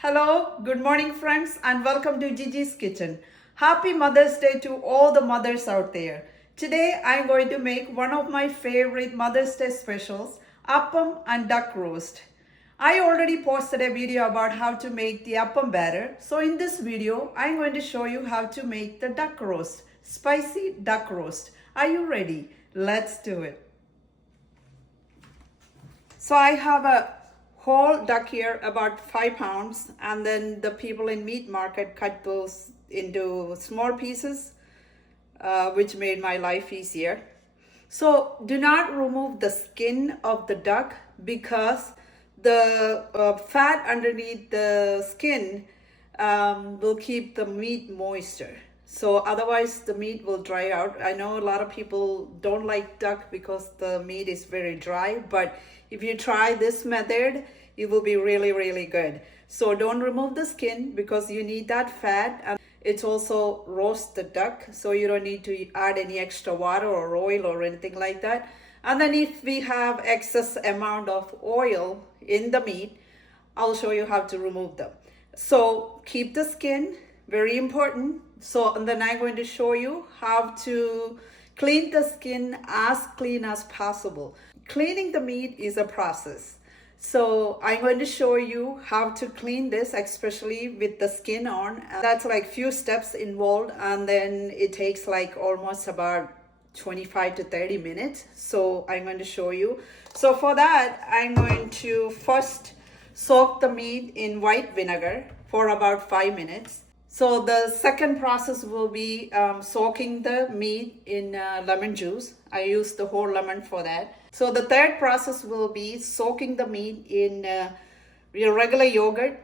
Hello, good morning friends and welcome to Gigi's Kitchen. Happy Mother's Day to all the mothers out there. Today I'm going to make one of my favorite Mother's Day specials, Appam and duck roast. I already posted a video about how to make the Appam batter. So in this video, I'm going to show you how to make the duck roast, spicy duck roast. Are you ready? Let's do it. So I have a whole duck here, about 5 pounds, and then the people in meat market cut those into small pieces, which made my life easier. So do not remove the skin of the duck because the fat underneath the skin will keep the meat moisture. So otherwise the meat will dry out. I know a lot of people don't like duck because the meat is very dry, but if you try this method, it will be really good. So don't remove the skin because you need that fat, and it's also roast the duck, so you don't need to add any extra water or oil or anything like that. And then if we have excess amount of oil in the meat, I'll show you how to remove them. So keep the skin, very important. So and then I'm going to show you how to clean the skin as clean as possible. Cleaning the meat is a process. So I'm going to show you how to clean this, especially with the skin on. And that's like few steps involved, and then it takes like almost about 25 to 30 minutes. So I'm going to show you. So for that, I'm going to first soak the meat in white vinegar for about 5 minutes. So the second process will be soaking the meat in lemon juice. I use the whole lemon for that. So the third process will be soaking the meat in your regular yogurt,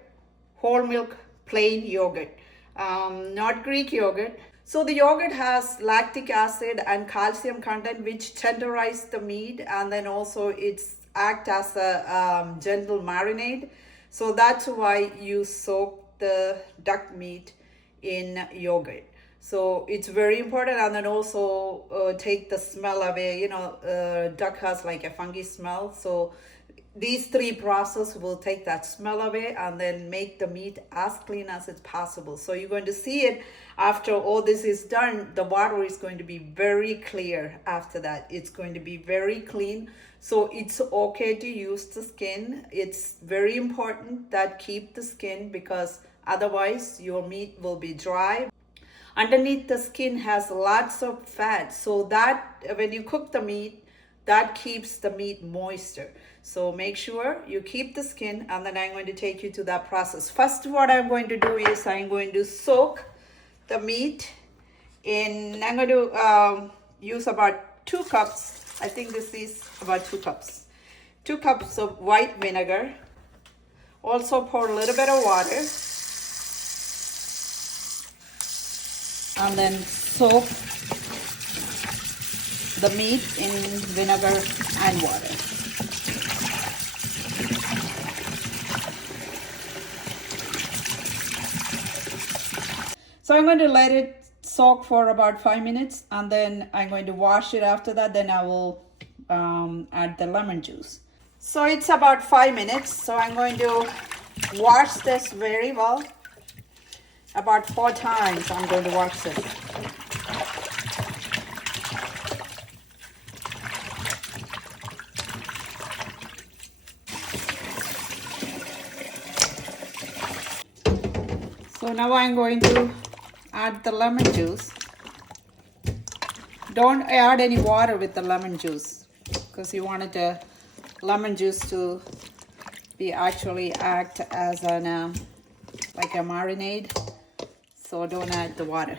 whole milk, plain yogurt, not Greek yogurt. So the yogurt has lactic acid and calcium content, which tenderize the meat, and then also it's act as a gentle marinade. So that's why you soak the duck meat in yogurt. So it's very important, and then also take the smell away. You know, duck has like a funky smell. So these three processes will take that smell away and then make the meat as clean as it's possible. So you're going to see it after all this is done. The water is going to be very clear after that. It's going to be very clean. So it's okay to use the skin. It's very important that keep the skin because otherwise your meat will be dry. Underneath the skin has lots of fat, so that when you cook the meat, that keeps the meat moisture. So make sure you keep the skin, and then I'm going to take you to that process. First, what I'm going to do is I'm going to soak the meat in, I'm going to use about 2 cups. I think this is about 2 cups. 2 cups of white vinegar. Also pour a little bit of water. And then soak the meat in vinegar and water. So I'm going to let it soak for about 5 minutes, and then I'm going to wash it after that. Then I will add the lemon juice. So it's about 5 minutes. So I'm going to wash this very well. About 4 times I'm going to wash this. So now I'm going to add the lemon juice. Don't add any water with the lemon juice because you wanted the lemon juice to be actually act as an like a marinade. So don't add the water.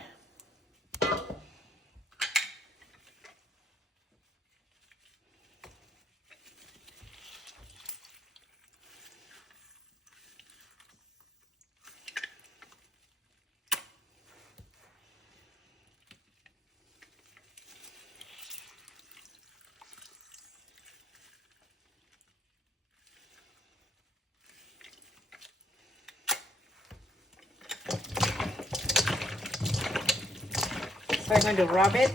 So I'm going to rub it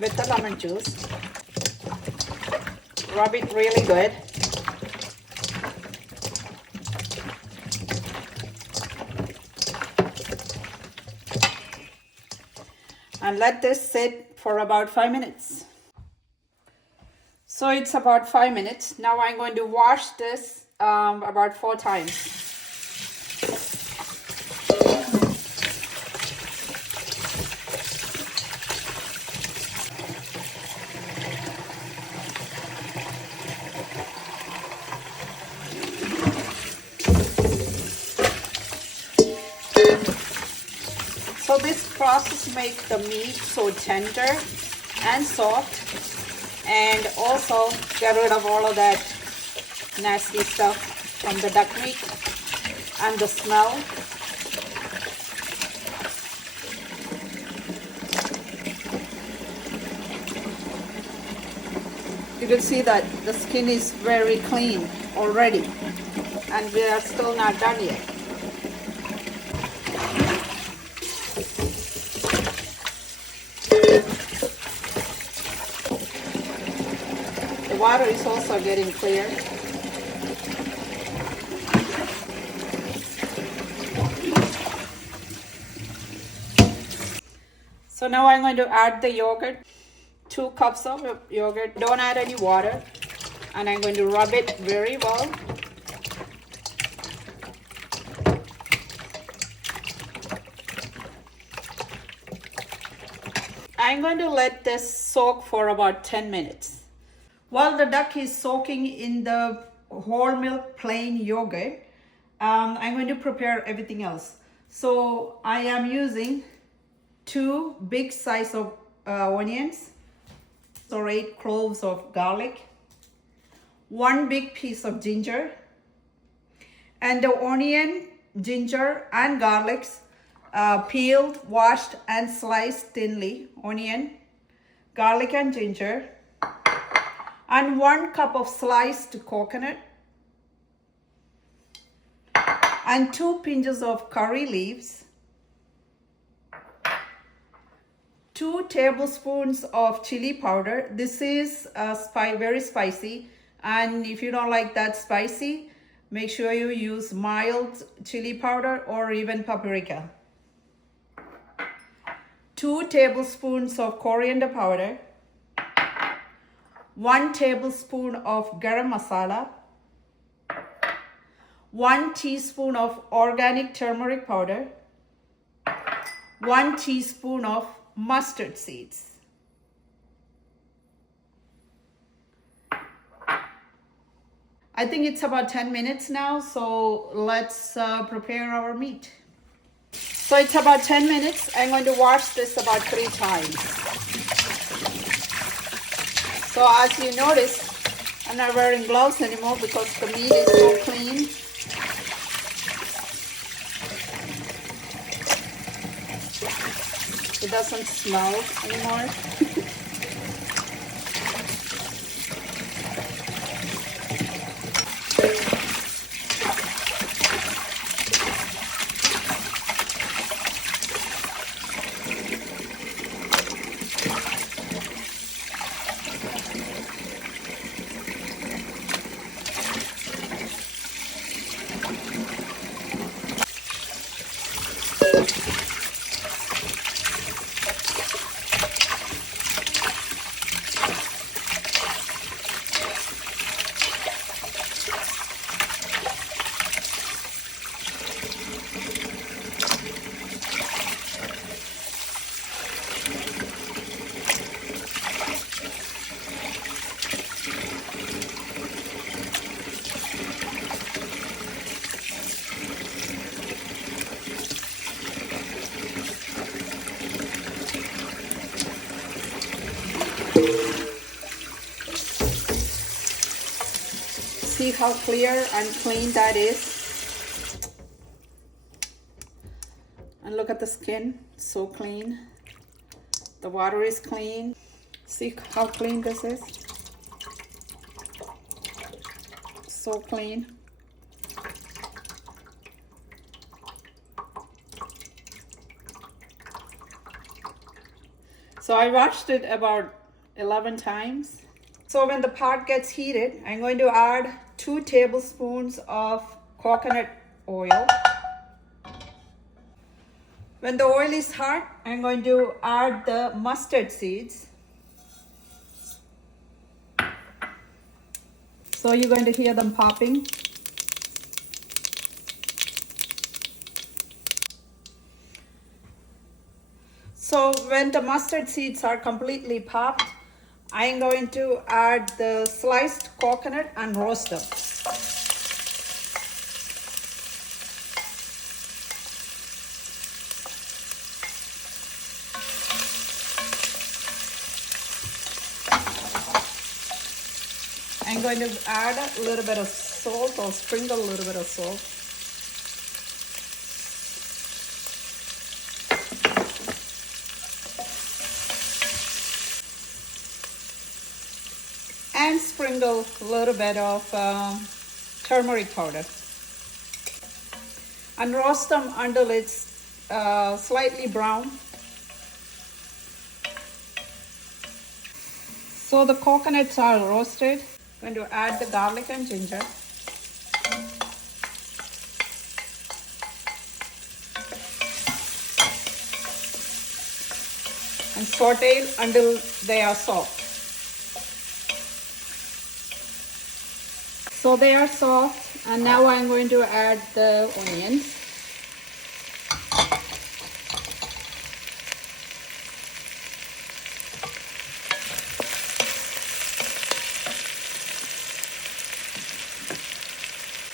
with the lemon juice. Rub it really good. and let this sit for about 5 minutes. So it's about 5 minutes. Now I'm going to wash this about 4 times. So this process makes the meat so tender and soft, and also get rid of all of that nasty stuff from the duck meat and the smell. You can see that the skin is very clean already, and we are still not done yet. The water is also getting clear. So now I'm going to add the yogurt, 2 cups of yogurt. Don't add any water. And I'm going to rub it very well. I'm going to let this soak for about 10 minutes. While the duck is soaking in the whole milk plain yogurt, I'm going to prepare everything else. So I am using 2 big size of onions, or 8 cloves of garlic, 1 big piece of ginger, and the onion, ginger, and garlics peeled, washed, and sliced thinly. Onion, garlic, and ginger, and 1 cup of sliced coconut, and 2 pinches of curry leaves, 2 tablespoons of chili powder. This is very spicy, and if you don't like that spicy, make sure you use mild chili powder or even paprika. 2 tablespoons of coriander powder, 1 tablespoon of garam masala, 1 teaspoon of organic turmeric powder, 1 teaspoon of mustard seeds. I think it's about 10 minutes now, so let's prepare our meat. So it's about 10 minutes. I'm going to wash this about 3 times. So as you notice, I'm not wearing gloves anymore because the meat is so clean. It doesn't smell anymore. See how clear and clean that is? And look at the skin, so clean. The water is clean. See how clean this is? So clean. So I washed it about 11 times. So when the pot gets heated, I'm going to add 2 tablespoons of coconut oil. When the oil is hot, I'm going to add the mustard seeds. So you're going to hear them popping. So when the mustard seeds are completely popped, I'm going to add the sliced coconut and roast them. I'm going to add a little bit of salt or sprinkle a little bit of salt. And sprinkle a little bit of turmeric powder. And roast them until it's slightly brown. So the coconuts are roasted. I'm going to add the garlic and ginger. And saute until they are soft. So they are soft, and now I'm going to add the onions.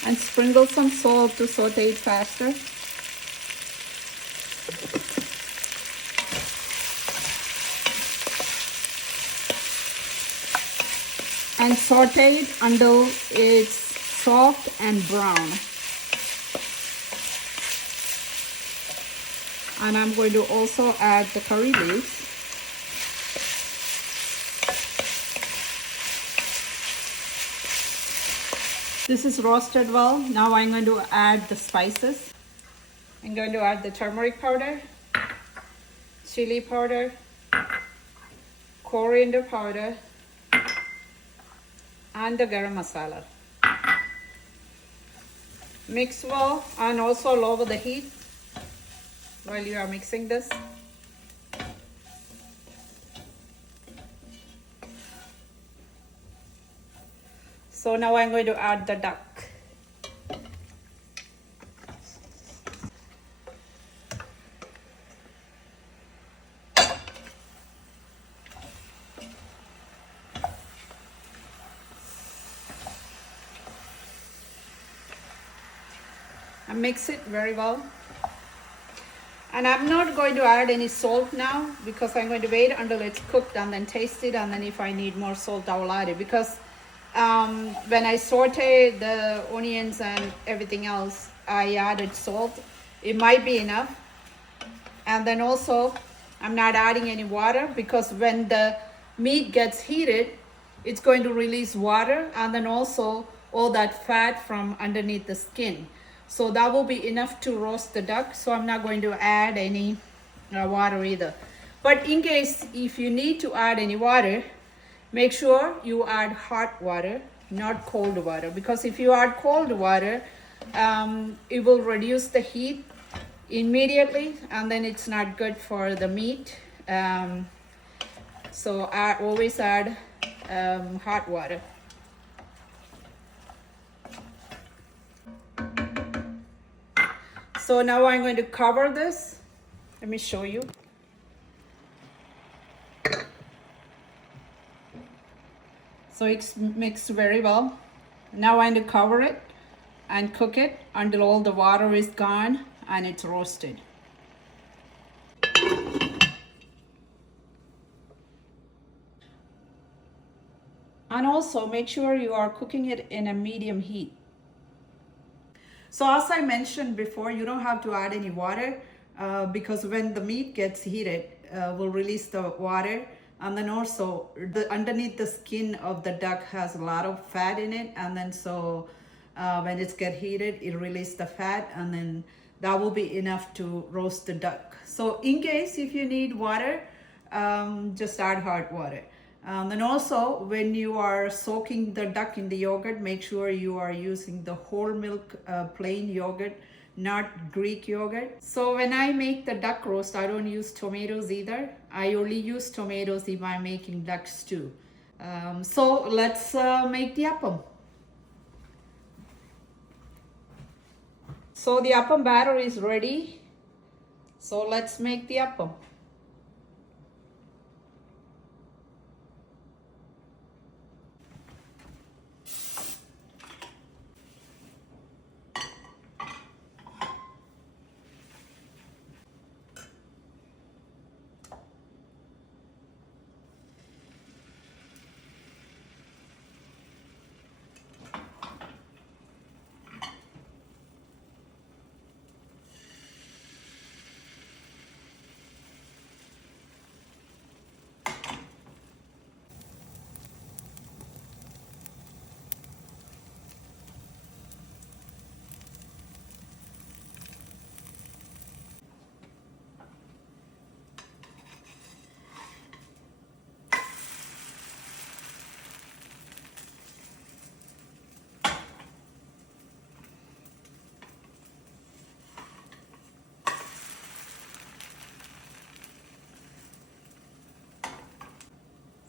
And sprinkle some salt to saute it faster. And saute it until it's soft and brown. And I'm going to also add the curry leaves. This is roasted well. Now I'm going to add the spices. I'm going to add the turmeric powder, chili powder, coriander powder, and the garam masala. Mix well and also lower the heat while you are mixing this. So now I'm going to add the duck. And mix it very well. And I'm not going to add any salt now because I'm going to wait until it's cooked and then taste it, and then if I need more salt I will add it, because when I saute the onions and everything else, I added salt. It might be enough. And then also, I'm not adding any water because when the meat gets heated, it's going to release water and then also all that fat from underneath the skin. So that will be enough to roast the duck. So I'm not going to add any water either. But in case if you need to add any water, make sure you add hot water, not cold water, because if you add cold water, it will reduce the heat immediately and then it's not good for the meat. So I always add hot water. So now I'm going to cover this. Let me show you. So it's mixed very well. Now I'm going to cover it and cook it until all the water is gone and it's roasted. And also make sure you are cooking it in a medium heat. So as I mentioned before, you don't have to add any water because when the meat gets heated, we'll release the water. And then also underneath the skin of the duck has a lot of fat in it, and then so when it's get heated, it releases the fat, and then that will be enough to roast the duck. So in case if you need water, just add hot water. And also when you are soaking the duck in the yogurt, make sure you are using the whole milk plain yogurt, not Greek yogurt. So when I make the duck roast, I don't use tomatoes either. I only use tomatoes if I'm making duck stew. So let's make the appam. So the appam batter is ready. So let's make the appam.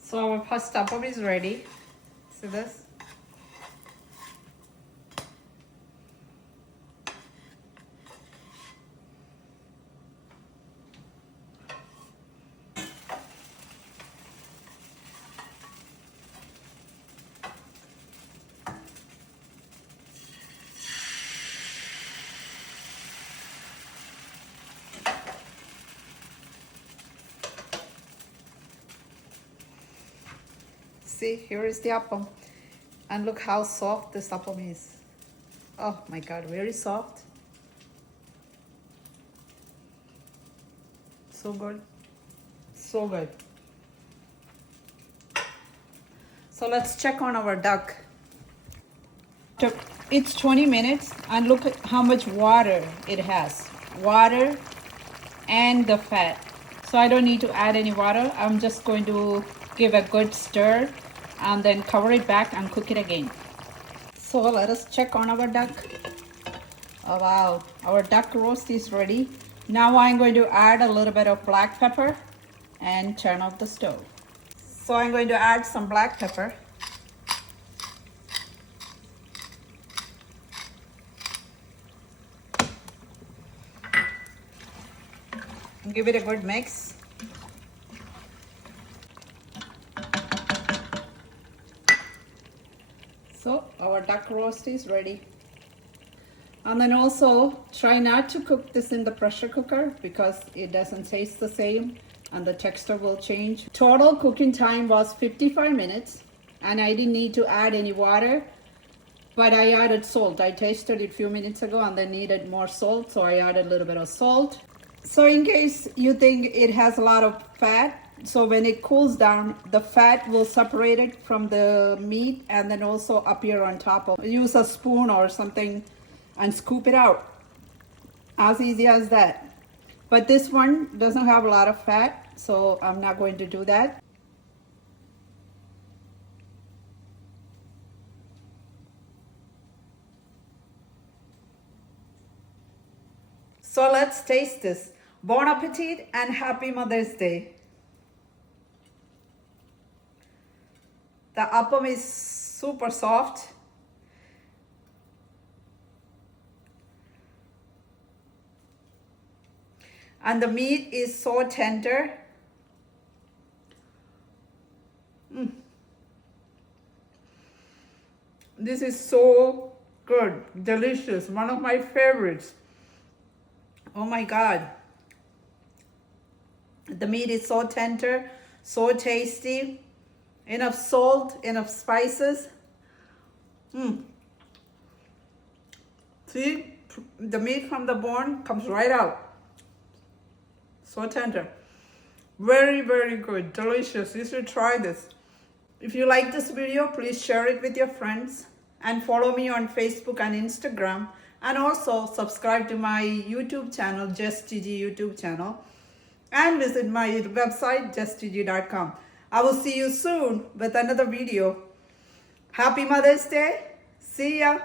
So our first appam is ready. See this? See, here is the appam. And look how soft this appam is. Oh my God, very soft. So good. So good. So let's check on our duck. It's 20 minutes and look at how much water it has. Water and the fat. So I don't need to add any water. I'm just going to give a good stir and then cover it back and cook it again. So let us check on our duck. Oh wow, our duck roast is ready. Now I'm going to add a little bit of black pepper and turn off the stove. So I'm going to add some black pepper. And give it a good mix. So our duck roast is ready. And then also try not to cook this in the pressure cooker because it doesn't taste the same and the texture will change. Total cooking time was 55 minutes and I didn't need to add any water, but I added salt. I tasted it a few minutes ago and then needed more salt, so I added a little bit of salt. So in case you think it has a lot of fat, so when it cools down, the fat will separate it from the meat and then also appear on top of. Use a spoon or something and scoop it out. As easy as that. But this one doesn't have a lot of fat, so I'm not going to do that. So let's taste this. Bon appetit and happy Mother's Day. The appam is super soft. And the meat is so tender. This is so good, delicious, one of my favorites. Oh my God. The meat is so tender, so tasty. Enough salt, enough spices. See, the meat from the bone comes right out. So tender. Very, very good, delicious. You should try this. If you like this video, please share it with your friends and follow me on Facebook and Instagram. And also subscribe to my YouTube channel, JTG YouTube channel. And visit my website, 𝐿_TG.com. I will see you soon with another video. Happy Mother's Day. See ya.